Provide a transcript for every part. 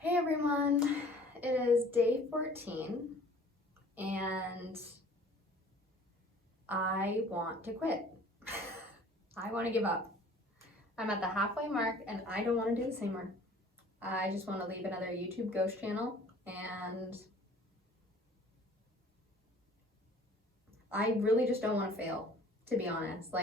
Hey everyone, it is day 14 and I want to quit. I want to give up. I'm at the halfway mark and I don't want to do this anymore. I just want to leave another YouTube ghost channel and I really just don't want to fail, to be honest.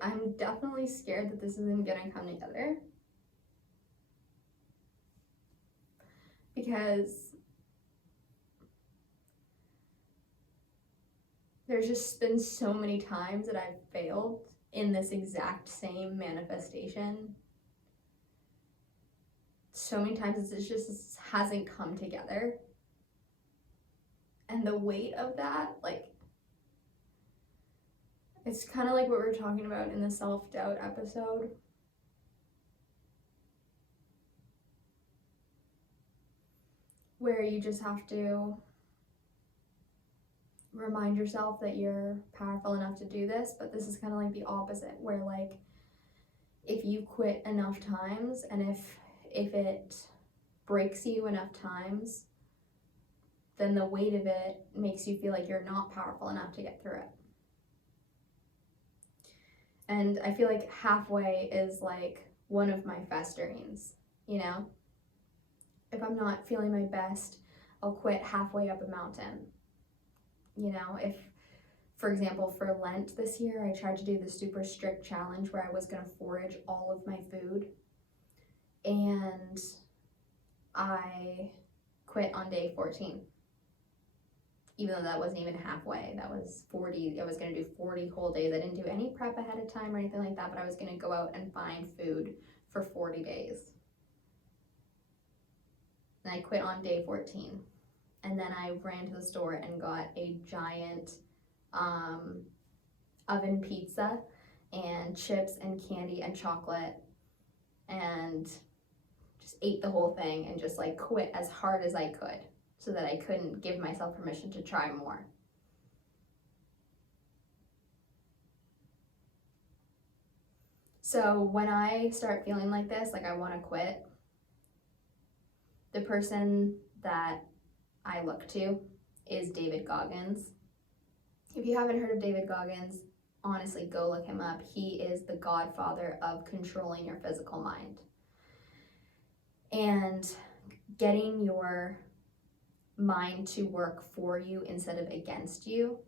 I'm definitely scared that this isn't gonna come together because there's just been so many times that I've failed in this exact same manifestation. So many times it just hasn't come together. And the weight of that, it's kind of like what we were talking about in the self-doubt episode. Where you just have to remind yourself that you're powerful enough to do this, but this is kind of like the opposite, where if you quit enough times and if it breaks you enough times, then the weight of it makes you feel like you're not powerful enough to get through it. And I feel like halfway is like one of my festerings, you know? If I'm not feeling my best, I'll quit halfway up a mountain. You know, if, for example, for Lent this year, I tried to do the super strict challenge where I was gonna forage all of my food. And I quit on day 14. Even though that wasn't even halfway, that was 40. I was gonna do 40 whole days. I didn't do any prep ahead of time or anything like that, but I was gonna go out and find food for 40 days. And I quit on day 14. And then I ran to the store and got a giant oven pizza and chips and candy and chocolate and just ate the whole thing and just quit as hard as I could so that I couldn't give myself permission to try more. So when I start feeling like this, like I want to quit, the person that I look to is David Goggins. If you haven't heard of David Goggins, honestly, go look him up. He is the godfather of controlling your physical mind and getting your mind to work for you instead of against you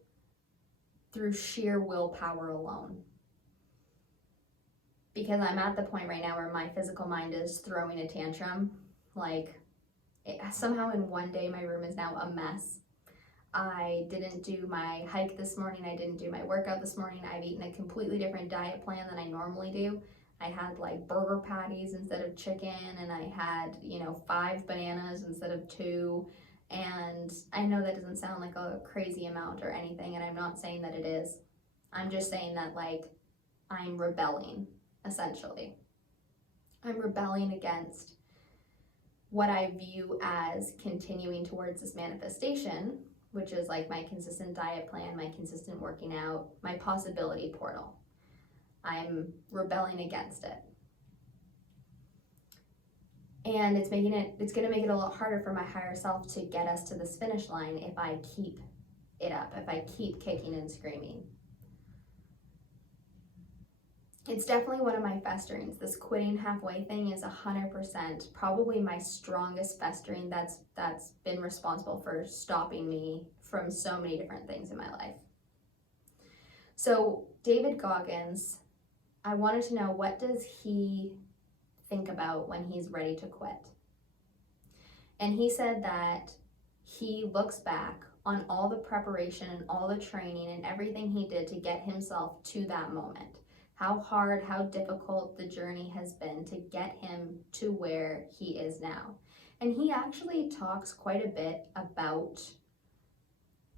through sheer willpower alone. Because I'm at the point right now where my physical mind is throwing a tantrum. Somehow in one day my room is now a mess. I didn't do my hike this morning. I didn't do my workout this morning. I've eaten a completely different diet plan than I normally do. I had burger patties instead of chicken, and I had 5 bananas instead of 2. And I know that doesn't sound like a crazy amount or anything, and I'm not saying that it is. I'm just saying that I'm rebelling, essentially. I'm rebelling against what I view as continuing towards this manifestation, which is my consistent diet plan, my consistent working out, my possibility portal. I'm rebelling against it. And it's gonna make it a lot harder for my higher self to get us to this finish line if I keep it up, if I keep kicking and screaming. It's definitely one of my festerings. This quitting halfway thing is 100% probably my strongest festering that's been responsible for stopping me from so many different things in my life. So David Goggins, I wanted to know, what does he think about when he's ready to quit? And he said that he looks back on all the preparation and all the training and everything he did to get himself to that moment. How hard, how difficult the journey has been to get him to where he is now. And he actually talks quite a bit about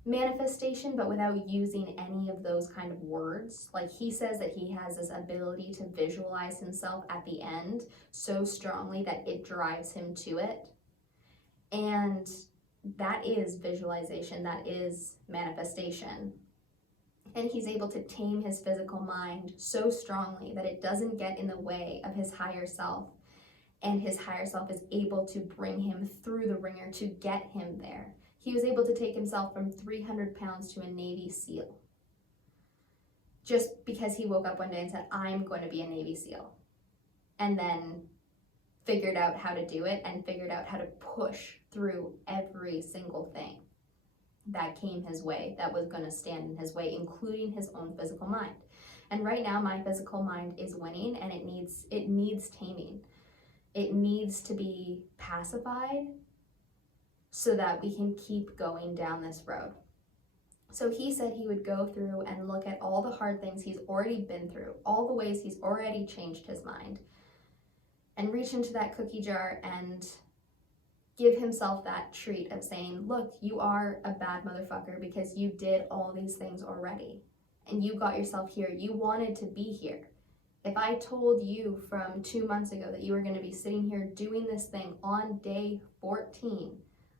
manifestation, but without using any of those kind of words. He says that he has this ability to visualize himself at the end so strongly that it drives him to it. And that is visualization, that is manifestation. And he's able to tame his physical mind so strongly that it doesn't get in the way of his higher self. And his higher self is able to bring him through the ringer to get him there. He was able to take himself from 300 pounds to a Navy SEAL. Just because he woke up one day and said, I'm going to be a Navy SEAL. And then figured out how to do it and figured out how to push through every single thing that came his way, that was going to stand in his way, including his own physical mind. And right now my physical mind is winning, and it needs taming. It needs to be pacified so that we can keep going down this road. So he said he would go through and look at all the hard things he's already been through, all the ways he's already changed his mind, and reach into that cookie jar and give himself that treat of saying, look, you are a bad motherfucker because you did all these things already and you got yourself here. You wanted to be here. If I told you from 2 months ago that you were going to be sitting here doing this thing on day 14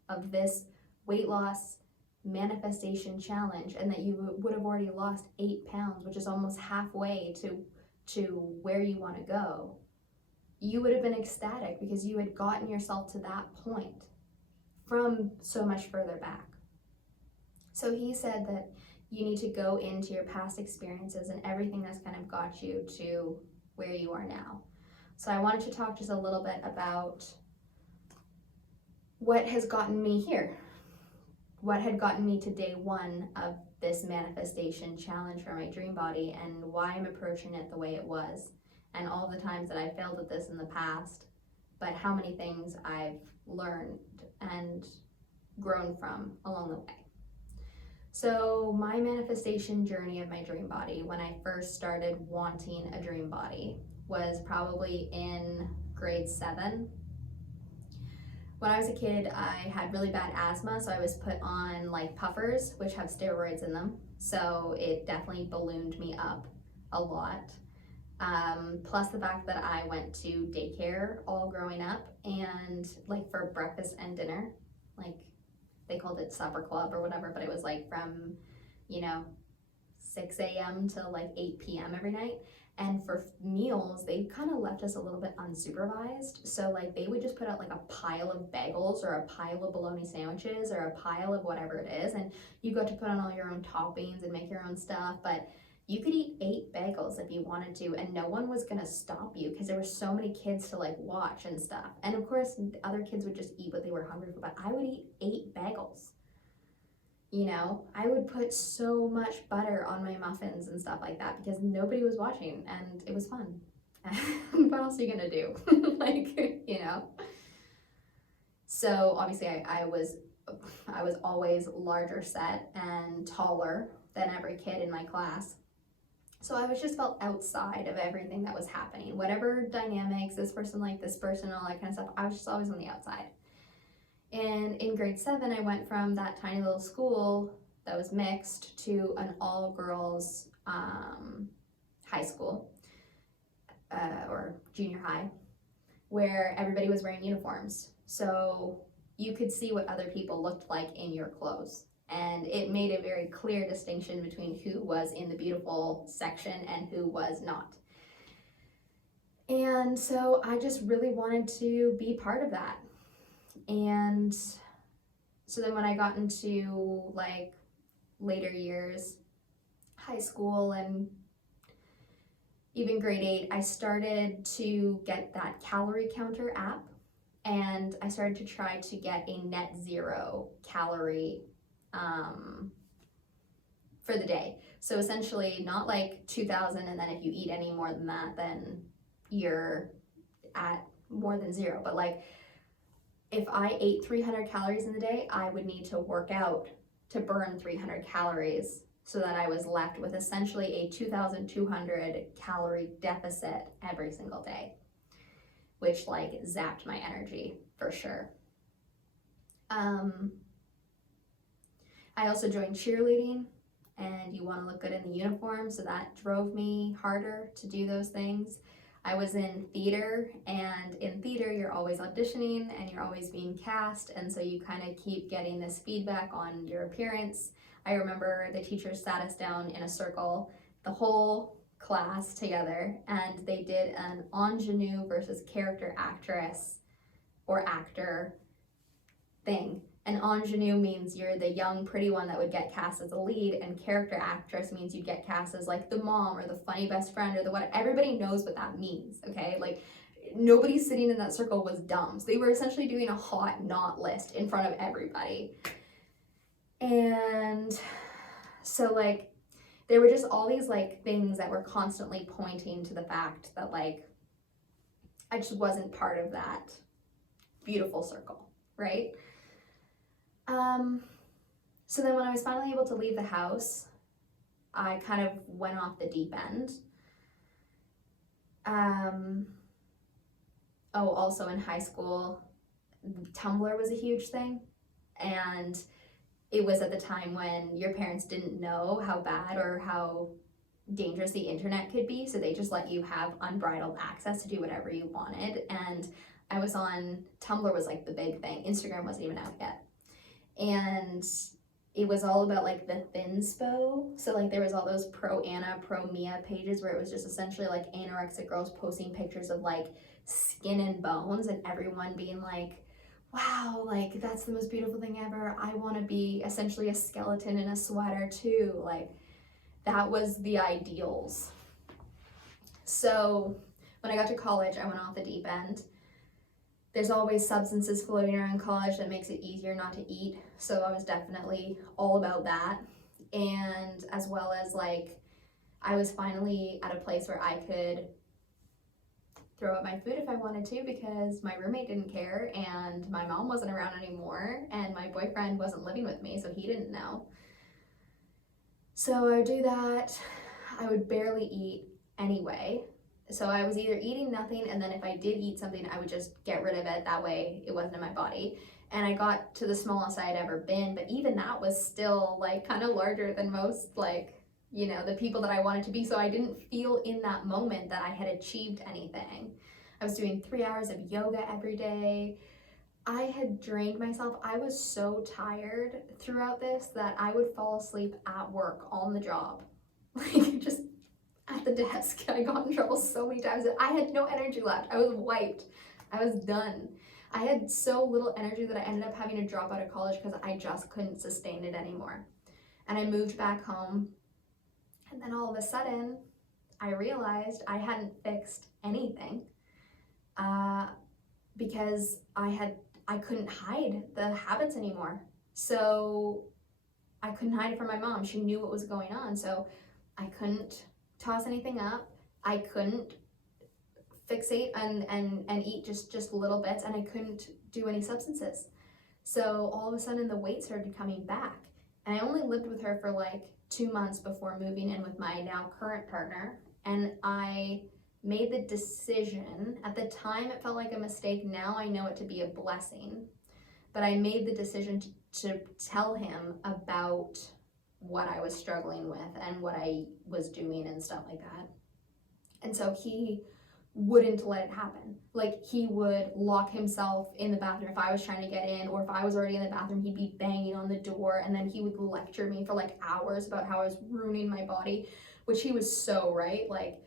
of this weight loss manifestation challenge, and that you would have already lost 8 pounds, which is almost halfway to where you want to go, you would have been ecstatic because you had gotten yourself to that point from so much further back. So he said that you need to go into your past experiences and everything that's kind of got you to where you are now. So I wanted to talk just a little bit about what has gotten me here, what had gotten me to day one of this manifestation challenge for my dream body, and why I'm approaching it the way it was, and all the times that I failed at this in the past, but how many things I've learned and grown from along the way. So my manifestation journey of my dream body, when I first started wanting a dream body, was probably in grade 7. When I was a kid, I had really bad asthma, so I was put on like puffers, which have steroids in them. So it definitely ballooned me up a lot. Plus the fact that I went to daycare all growing up, and like for breakfast and dinner, like they called it supper club or whatever, but it was like from, 6 a.m. to like 8 p.m. every night. And for meals, they kind of left us a little bit unsupervised. So like they would just put out like a pile of bagels or a pile of bologna sandwiches or a pile of whatever it is. And you got to put on all your own toppings and make your own stuff. But you could eat 8 bagels if you wanted to, and no one was gonna stop you because there were so many kids to like watch and stuff. And of course, other kids would just eat what they were hungry for, but I would eat 8 bagels. I would put so much butter on my muffins and stuff like that because nobody was watching, and it was fun. What else are you gonna do? So obviously I was always larger set and taller than every kid in my class. So I was just felt outside of everything that was happening. Whatever dynamics, this person liked this person, all that kind of stuff, I was just always on the outside. And in grade 7, I went from that tiny little school that was mixed to an all-girls high school, or junior high, where everybody was wearing uniforms. So you could see what other people looked like in your clothes. And it made a very clear distinction between who was in the beautiful section and who was not. And so I just really wanted to be part of that. And so then when I got into like later years, high school and even grade 8, I started to get that calorie counter app, and I started to try to get a net zero calorie for the day. So essentially not like 2,000, and then if you eat any more than that, then you're at more than 0. But like if I ate 300 calories in the day, I would need to work out to burn 300 calories so that I was left with essentially a 2,200 calorie deficit every single day, which like zapped my energy for sure. I also joined cheerleading, and you want to look good in the uniform, so that drove me harder to do those things. I was in theater, and in theater you're always auditioning and you're always being cast, and so you kind of keep getting this feedback on your appearance. I remember the teachers sat us down in a circle, the whole class together, and they did an ingenue versus character actress or actor thing. An ingenue means you're the young, pretty one that would get cast as a lead, and character actress means you'd get cast as like the mom or the funny best friend or the what. Everybody knows what that means, okay? Like, nobody sitting in that circle was dumb. So they were essentially doing a hot not list in front of everybody. And so, like, there were just all these, like, things that were constantly pointing to the fact that, like, I just wasn't part of that beautiful circle, right? So then when I was finally able to leave the house, I kind of went off the deep end. Also in high school, Tumblr was a huge thing, and it was at the time when your parents didn't know how bad or how dangerous the internet could be, so they just let you have unbridled access to do whatever you wanted. And I was on Tumblr, was like the big thing. Instagram wasn't even out yet. And it was all about like the thinspo. So like there was all those pro Anna, pro Mia pages where it was just essentially like anorexic girls posting pictures of like skin and bones, and everyone being like, wow, like that's the most beautiful thing ever. I want to be essentially a skeleton in a sweater too. Like, that was the ideals. So when I got to college, I went off the deep end. There's always substances floating around college that makes it easier not to eat, so I was definitely all about that. And as well as, like, I was finally at a place where I could throw up my food if I wanted to, because my roommate didn't care and my mom wasn't around anymore and my boyfriend wasn't living with me, so he didn't know. So I would do that. I would barely eat anyway. So I was either eating nothing, and then if I did eat something, I would just get rid of it. That way it wasn't in my body. And I got to the smallest I had ever been, but even that was still like kind of larger than most, like, you know, the people that I wanted to be. So I didn't feel in that moment that I had achieved anything. I was doing 3 hours of yoga every day. I had drained myself. I was so tired throughout this that I would fall asleep at work on the job. Like, just at the desk. I got in trouble so many times that I had no energy left. I was wiped. I was done. I had so little energy that I ended up having to drop out of college because I just couldn't sustain it anymore. And I moved back home. And then all of a sudden, I realized I hadn't fixed anything because I couldn't hide the habits anymore. So I couldn't hide it from my mom. She knew what was going on. So I couldn't toss anything up. I couldn't fixate and eat just little bits, and I couldn't do any substances. So all of a sudden the weight started coming back. And I only lived with her for like 2 months before moving in with my now current partner. And I made the decision, at the time it felt like a mistake, now I know it to be a blessing, but I made the decision to tell him about what I was struggling with and what I was doing and stuff like that. And so he wouldn't let it happen. Like, he would lock himself in the bathroom if I was trying to get in, or if I was already in the bathroom, he'd be banging on the door, and then he would lecture me for like hours about how I was ruining my body, which he was so right. Like,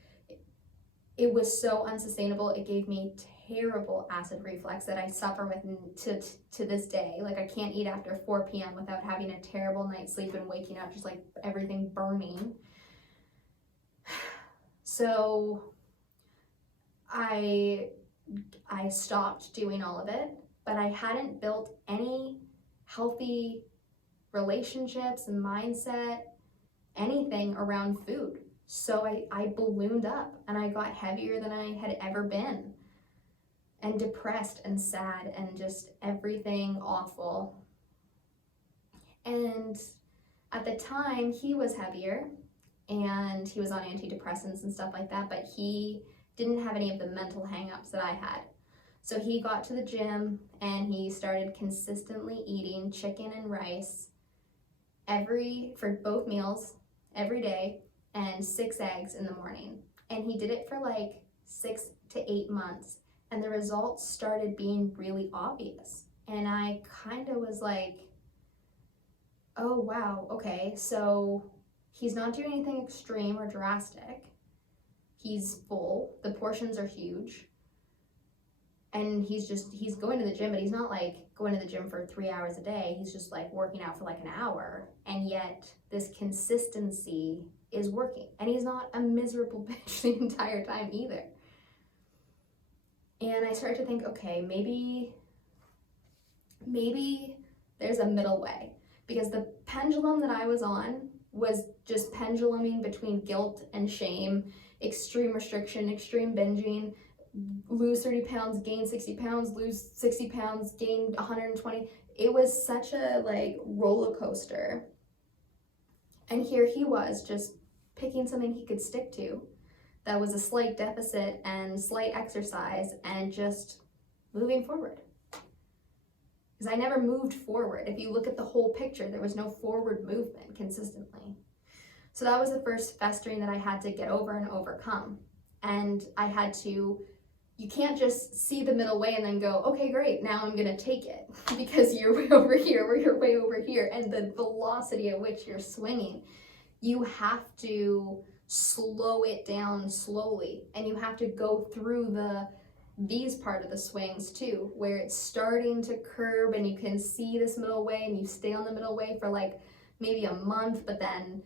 it was so unsustainable. It gave me terrible acid reflux that I suffer with to this day. Like, I can't eat after 4 p.m. without having a terrible night's sleep and waking up just like everything burning. So I stopped doing all of it, but I hadn't built any healthy relationships and mindset, anything around food. So I ballooned up, and I got heavier than I had ever been, and depressed and sad and just everything awful. And at the time, he was heavier and he was on antidepressants and stuff like that, but he didn't have any of the mental hang-ups that I had. So he got to the gym and he started consistently eating chicken and rice for both meals every day, and 6 eggs in the morning. And he did it for like 6 to 8 months, and the results started being really obvious. And I kind of was like, oh wow, okay, so he's not doing anything extreme or drastic. He's full, the portions are huge, and he's going to the gym, but he's not like going to the gym for 3 hours a day. He's just like working out for like an hour, and yet this consistency is working, and he's not a miserable bitch the entire time either. And I started to think, okay, maybe there's a middle way, because the pendulum that I was on was just penduluming between guilt and shame, extreme restriction, extreme binging, lose 30 pounds, gain 60 pounds, lose 60 pounds, gain 120. It was such a like roller coaster. And here he was just picking something he could stick to that was a slight deficit and slight exercise, and just moving forward. Because I never moved forward. If you look at the whole picture, there was no forward movement consistently. So that was the first festering that I had to get over and overcome. And I had to, you can't just see the middle way and then go, okay, great, now I'm gonna take it, because you're way over here or you're way over here, and the velocity at which you're swinging, you have to slow it down slowly, and you have to go through these part of the swings too, where it's starting to curve and you can see this middle way, and you stay on the middle way for like maybe a month, but then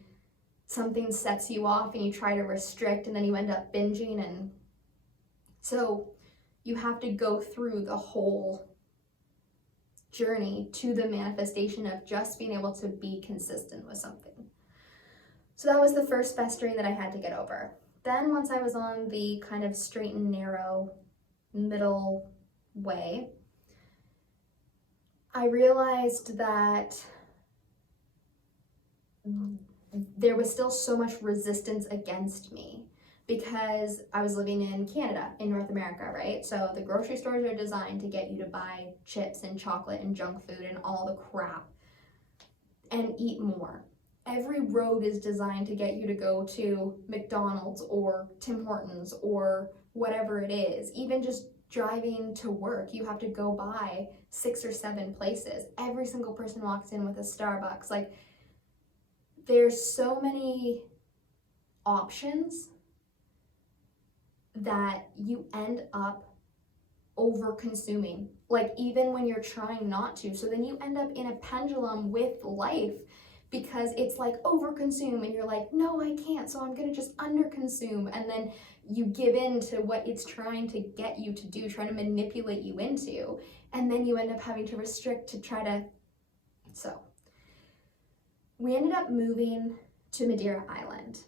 something sets you off and you try to restrict, and then you end up binging. And so you have to go through the whole journey to the manifestation of just being able to be consistent with something. So that was the first festering that I had to get over. Then once I was on the kind of straight and narrow middle way, I realized that there was still so much resistance against me, because I was living in Canada, in North America, right? So the grocery stores are designed to get you to buy chips and chocolate and junk food and all the crap and eat more. Every road is designed to get you to go to McDonald's or Tim Hortons or whatever it is. Even just driving to work, you have to go by 6 or 7 places. Every single person walks in with a Starbucks. Like, there's so many options that you end up over consuming, like even when you're trying not to. So then you end up in a pendulum with life, because it's like over consume, and you're like, no, I can't, so I'm gonna just under consume, and then you give in to what it's trying to get you to do, trying to manipulate you into, and then you end up having to restrict to try to. So we ended up moving to Madeira Island,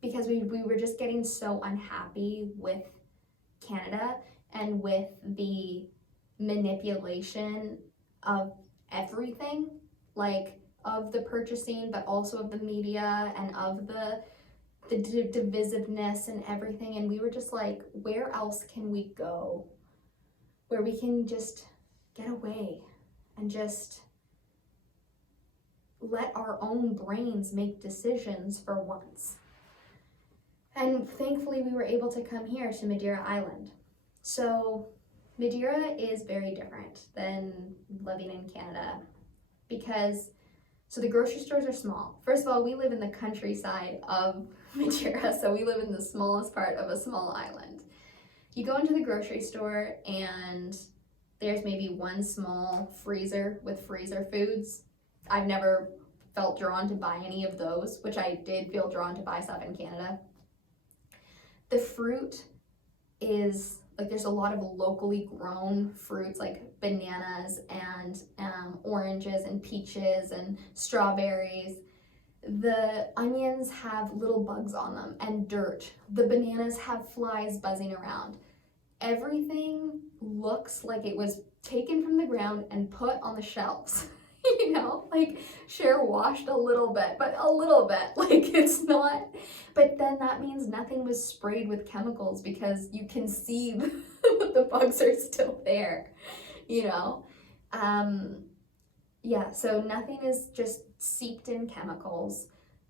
because we were just getting so unhappy with Canada and with the manipulation of everything, like of the purchasing, but also of the media and of the divisiveness and everything. And we were just like, where else can we go where we can just get away and just let our own brains make decisions for once? And thankfully we were able to come here to Madeira Island. So Madeira is very different than living in Canada, because so the grocery stores are small. First of all, we live in the countryside of Madeira, so we live in the smallest part of a small island. You go into the grocery store and there's maybe one small freezer with freezer foods. I've never felt drawn to buy any of those, which I did feel drawn to buy stuff in Canada. The fruit is like, there's a lot of locally grown fruits like bananas and oranges and peaches and strawberries. The onions have little bugs on them and dirt. The bananas have flies buzzing around. Everything looks like it was taken from the ground and put on the shelves. You know, like share washed a little bit, but a little bit, like it's not, but then that means nothing was sprayed with chemicals, because you can see the bugs are still there, you know? Yeah, so nothing is just seeped in chemicals.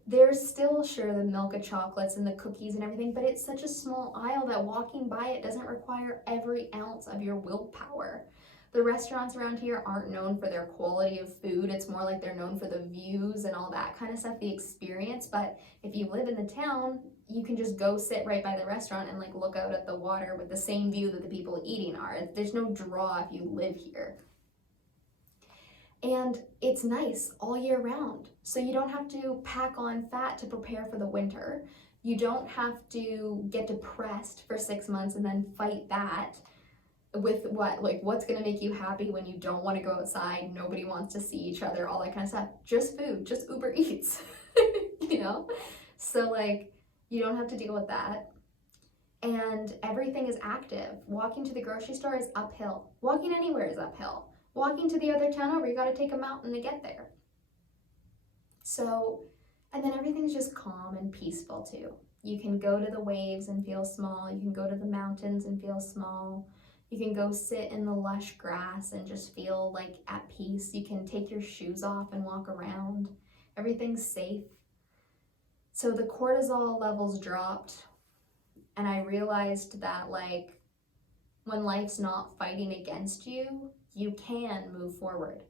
There's still, sure, the Milka chocolates and the cookies and everything, but it's such a small aisle that walking by it doesn't require every ounce of your willpower. The restaurants around here aren't known for their quality of food. It's more like they're known for the views and all that kind of stuff, the experience. But if you live in the town, you can just go sit right by the restaurant and like look out at the water with the same view that the people eating are. There's no draw if you live here. And it's nice all year round. So you don't have to pack on fat to prepare for the winter. You don't have to get depressed for 6 months and then fight that with what's gonna make you happy when you don't want to go outside, nobody wants to see each other, all that kind of stuff. Just food, just Uber Eats, you know? So like, you don't have to deal with that. And everything is active. Walking to the grocery store is uphill. Walking anywhere is uphill. Walking to the other town over, you gotta take a mountain to get there. So, and then everything's just calm and peaceful too. You can go to the waves and feel small. You can go to the mountains and feel small. You can go sit in the lush grass and just feel like at peace. You can take your shoes off and walk around. Everything's safe. So the cortisol levels dropped, and I realized that like when life's not fighting against you, you can move forward.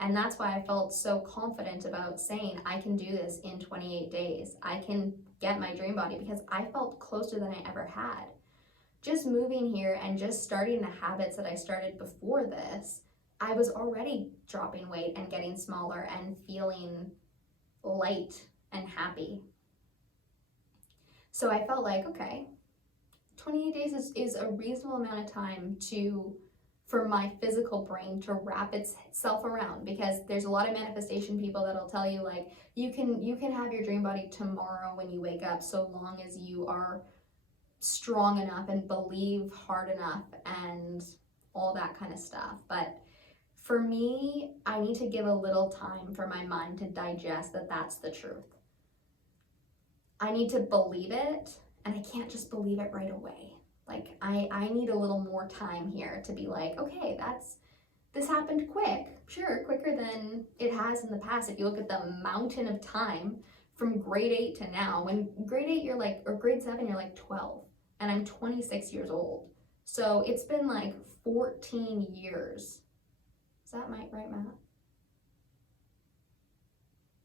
And that's why I felt so confident about saying I can do this in 28 days. I can get my dream body, because I felt closer than I ever had. Just moving here and just starting the habits that I started before this, I was already dropping weight and getting smaller and feeling light and happy. So I felt like, okay, 28 days is a reasonable amount of time for my physical brain to wrap itself around, because there's a lot of manifestation people that'll tell you like, you can have your dream body tomorrow when you wake up, so long as you are strong enough and believe hard enough and all that kind of stuff. But for me, I need to give a little time for my mind to digest that that's the truth. I need to believe it, and I can't just believe it right away. Like I need a little more time here to be like, okay, this happened quick. Sure, quicker than it has in the past. If you look at the mountain of time from grade 8 to now, when grade 8 you're like, or grade 7 you're like 12. And I'm 26 years old. So it's been like 14 years. Is that right, Matt?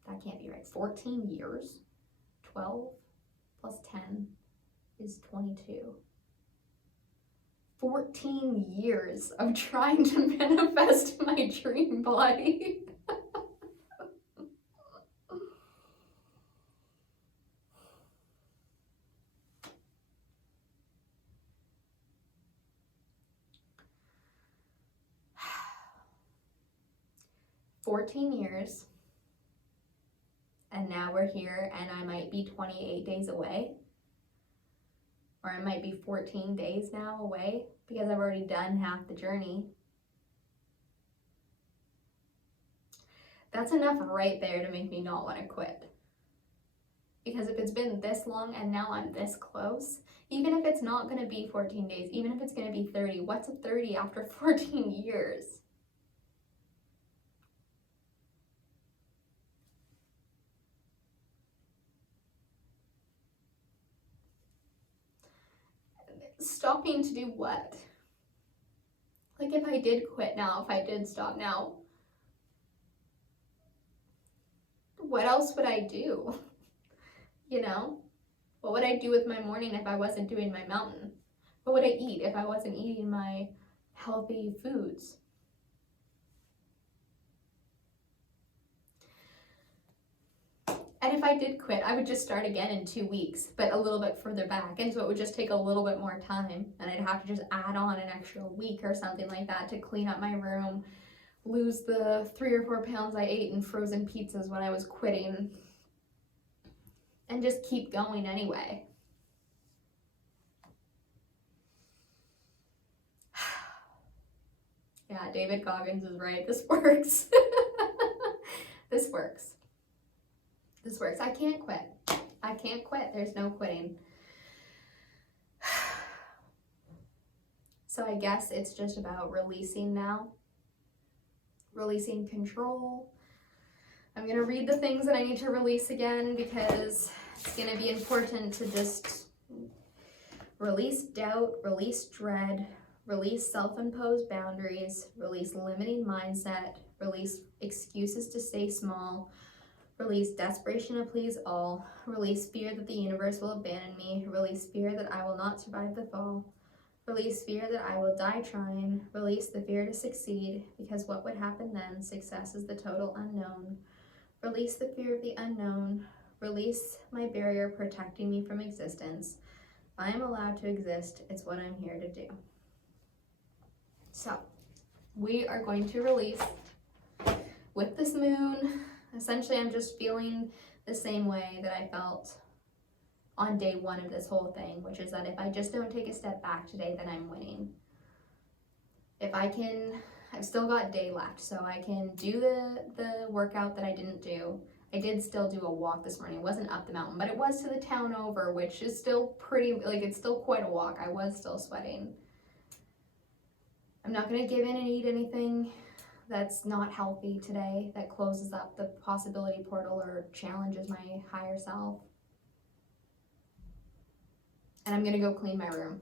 That can't be right. 14 years? 12 plus 10 is 22. 14 years of trying to manifest my dream body. 14 years, and now we're here, and I might be 28 days away, or I might be 14 days now away, because I've already done half the journey. That's enough right there to make me not want to quit. Because if it's been this long and now I'm this close, even if it's not going to be 14 days, even if it's going to be 30, what's a 30 after 14 years? Stopping to do what? Like if I did quit now, if I did stop now, what else would I do? You know? What would I do with my morning if I wasn't doing my mountain? What would I eat if I wasn't eating my healthy foods? And if I did quit, I would just start again in 2 weeks, but a little bit further back. And so it would just take a little bit more time. And I'd have to just add on an extra week or something like that to clean up my room, lose the 3 or 4 pounds I ate in frozen pizzas when I was quitting, and just keep going anyway. Yeah, David Goggins is right. This works. This works. This works. I can't quit. I can't quit. There's no quitting. So I guess it's just about releasing now. Releasing control. I'm gonna read the things that I need to release again because it's gonna be important to just release doubt, release dread, release self-imposed boundaries, release limiting mindset, release excuses to stay small, release desperation to please all, release fear that the universe will abandon me, release fear that I will not survive the fall, release fear that I will die trying, release the fear to succeed, because what would happen then? Success is the total unknown. Release the fear of the unknown, release my barrier protecting me from existence. I am allowed to exist, it's what I'm here to do. So, we are going to release with this moon. Essentially, I'm just feeling the same way that I felt on day one of this whole thing, which is that if I just don't take a step back today, then I'm winning. If I can, I've still got day left, so I can do the workout that I didn't do. I did still do a walk this morning. It wasn't up the mountain, but it was to the town over, which is still pretty, like, it's still quite a walk. I was still sweating. I'm not gonna give in and eat anything that's not healthy today, that closes up the possibility portal or challenges my higher self. And I'm gonna go clean my room.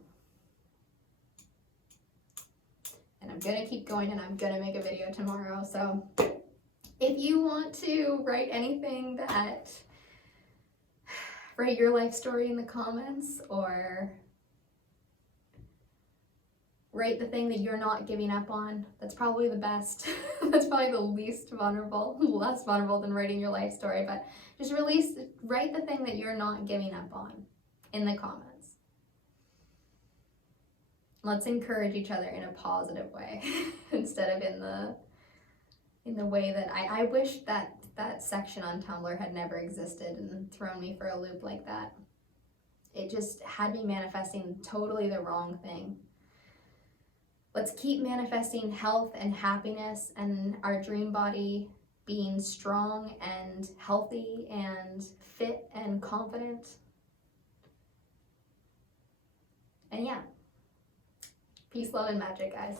And I'm gonna keep going, and I'm gonna make a video tomorrow. So if you want to write anything that, write your life story in the comments, or write the thing that you're not giving up on. That's probably the best. That's probably the least vulnerable, less vulnerable than writing your life story, but just write the thing that you're not giving up on in the comments. Let's encourage each other in a positive way instead of in the way that I wish that section on Tumblr had never existed and thrown me for a loop like that. It just had me manifesting totally the wrong thing. Let's keep manifesting health and happiness and our dream body being strong and healthy and fit and confident. And yeah, peace, love, and magic, guys.